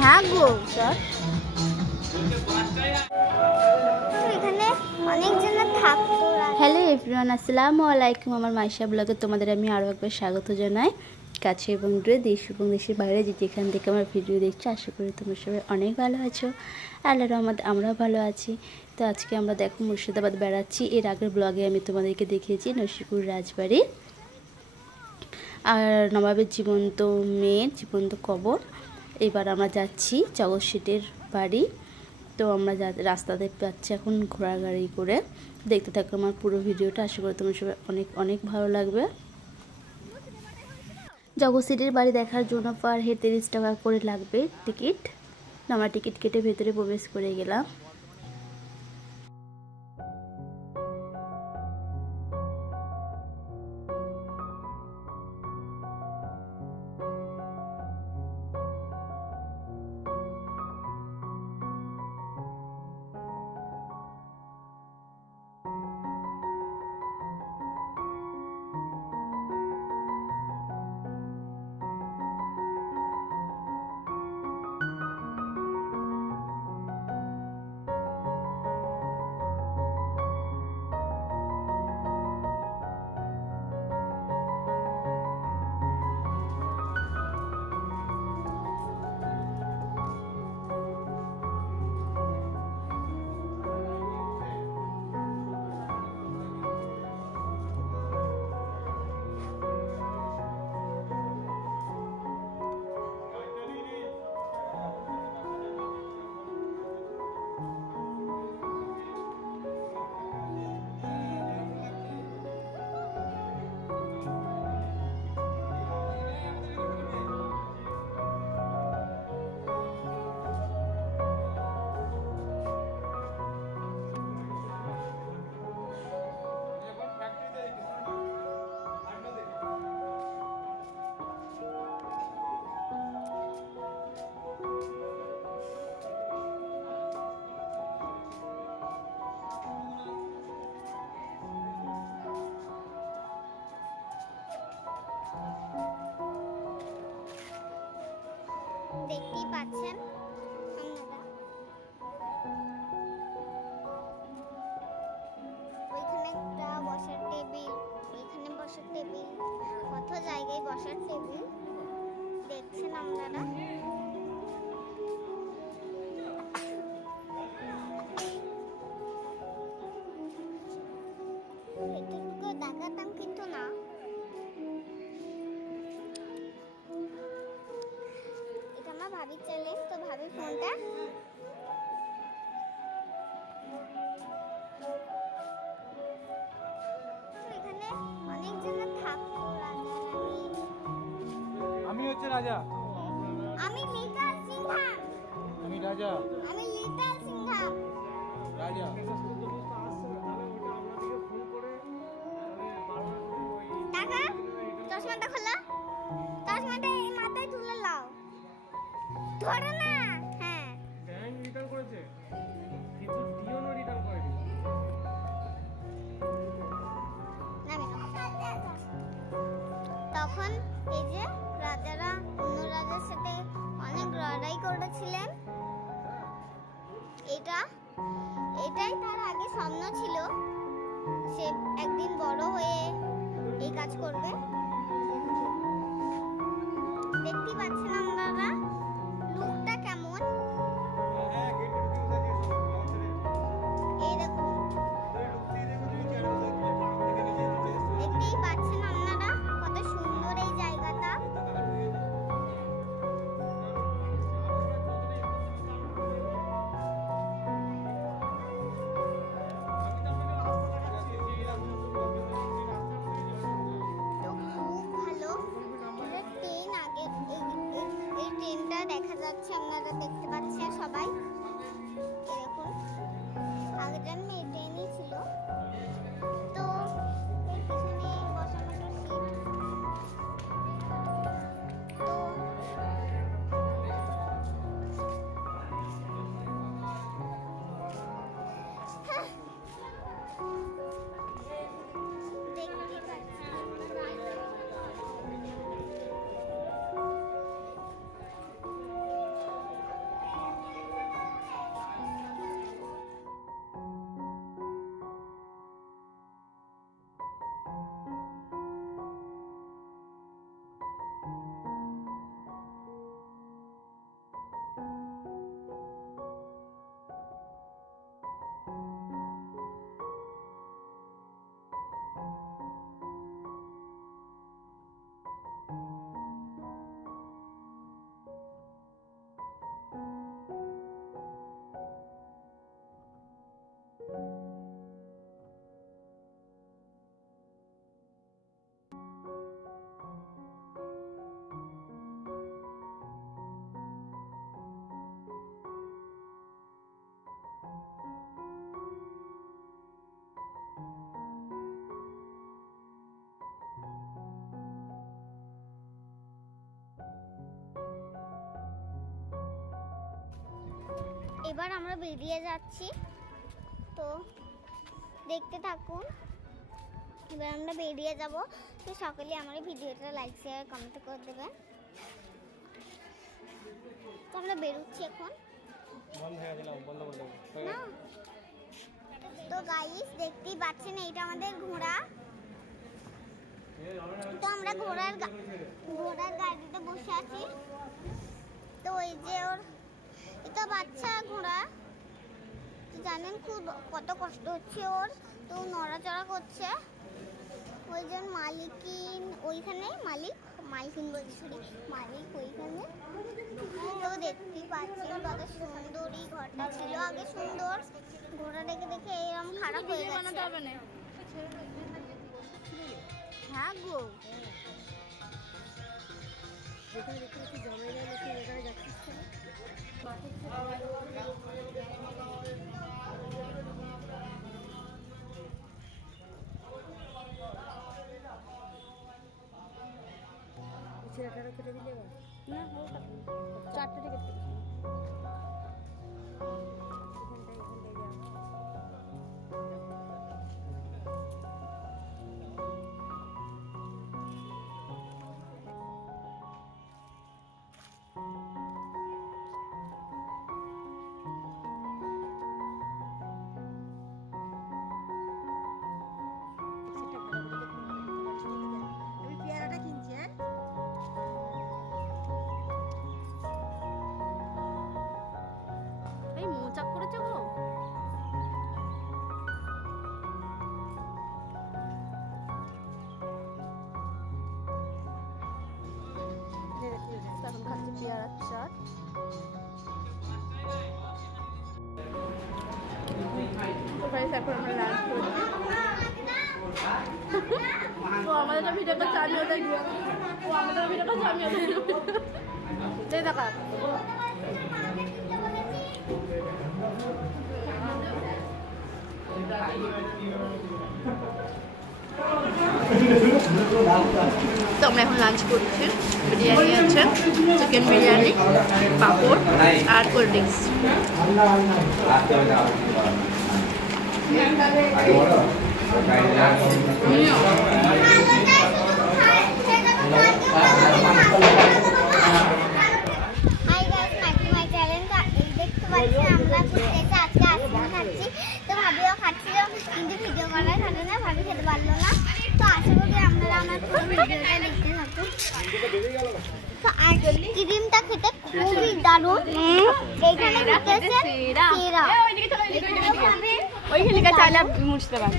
হ্যাঁ গো স্যার, এখানে অনেকজন থাকতো। হ্যালো এভরিওয়ান, আসসালামু আলাইকুম। আমার মাইশা ব্লগে তোমাদের আমি আরও একবার স্বাগত জানাই। কাছে এবং দূরে, দেশ এবং দেশের বাইরে যেখান থেকে আমার ভিডিও দেখছো, আশা করি তোমরা সবাই অনেক ভালো আছো। আল্লাহর রহমতে আমরাও ভালো আছি। তো আজকে আমরা দেখো মুর্শিদাবাদ বেড়াচ্ছি। এর আগের ব্লগে আমি তোমাদেরকে দেখিয়েছি নসিপুর রাজবাড়ি আর নবাবের জীবন্ত মেয়ের জীবন্ত কবর। এবার আমরা যাচ্ছি জগৎ শেঠের বাড়ি। তো আমরা রাস্তাতে যাচ্ছি এখন ঘোড়া গাড়ি করে। দেখতে থাকো আমার পুরো ভিডিওটা, আশা করি তোমার সবাই অনেক অনেক ভালো লাগবে। জগৎ শেঠের বাড়ি দেখার জন্য পার হেড 30 টাকা করে লাগবে টিকিট। আমরা টিকিট কেটে ভেতরে প্রবেশ করে গেলাম। দেখতেই পাচ্ছেন ওইখানে একটা বসার টেবিল, ওইখানে বসার টেবিল, কত জায়গায় বসার টেবিল দেখছেন আপনারা। এটুকু দেখাতাম কিন্তু না। এটা আমার ভাবির চ্যানেল, তো ভাবির ফোনটা এখানে অনেকজন থাকতো। আমি হচ্ছে রাজা। আমি লিটল সিংহা। আমি রাজা। আমি লিটল সিংহা। রাজা। টাকা চশমাটা খোলো, চশমাটা এই মাথায় তুলে নাও, ধরো না। হ্যাঁ, ব্যাংক রিটার্ন করেছে কিন্তু ডিওনো রিটার্ন করেনি। তখন এই যে রাজারা অন্য রাজার সাথে অনেক লড়াই করেছিলেন। এটাই তার আগে স্বপ্ন ছিল, সে একদিন বড় হয়ে এই কাজ করবে। দেখতে পাচ্ছেন আপনারা লুকটা কেমন। এই দেখুন, দেখতেই পাচ্ছেন আপনারা কত সুন্দর এই জায়গাটা। দেখা যাচ্ছে, আপনারা দেখতে পাচ্ছেন সবাই। এরকম আগের জন্মে এই ট্রেনই ছিল। তো এর পিছনে বসানো সিট। তো দেখতে পাচ্ছেন এবার আমরা বেরিয়ে যাচ্ছি, তো দেখতে থাকুন। এবার আমরা বেরিয়ে যাব, তো সকলে আমার ভিডিওটা লাইক শেয়ার কমেন্ট করে দেবেন। তো আমরা বেরোচ্ছি এখন না। তো গাইস দেখতেই পাচ্ছেন এইটা আমাদের ঘোড়া। তো আমরা ঘোড়ার গাড়িতে বসে আছি। তো ওই যে ওর এটা বাচ্চা ঘোড়া, জানেন খুব কত কষ্ট হচ্ছে ওর, তো নড়াচড়া করছে। ওই যে মালিকিন ওইখানে, মালিকিন বলছি সরি, মালিক ওইখানে। তো দেখতেই পাচ্ছেন কত সুন্দরই ঘরটা ছিল আগে, সুন্দর। ঘোড়া দেখে দেখে এরকম খারাপ হয়ে গেছে। হ্যাঁ গো, ছেলেটারও কেটে দিলে না, চারটে টিকিট কেটেছি। আমি পেয়ারাটা কিনছি। হ্যাঁ, এই মোচাক করেছে গো। এখন খাচ্ছি পেয়ারার চাট। এখন আমরা লাঞ্চ করছি। ও আমাদের ভিডিও করছে, আমি ওদের ও আমাদের ভিডিও করছে, আমি ওদের এই দেখা। তো আমরা এখন লাঞ্চ করছি। বিরিয়ানি আছে, চিকেন বিরিয়ানি, পাঁপড় আর cold drinks. Hi guys, back to my channel. তো এই দেখতে পাচ্ছেন আমরা ঘুরতে এসে আজকে আইসক্রিম খাচ্ছি। তো ভাবিও খাচ্ছিল, কিন্তু ভিডিও করার কারণে ভাবি খেতে পারলো না। তো আশা করি আপনারা আমার পুরো ভিডিওটা দেখতে থাকুন। তো আইসক্রিমটা খেতে খুবই দারুণ। এইখানে দিতেছে সেরা। ওইখানে চাইলে মুছতে পারি।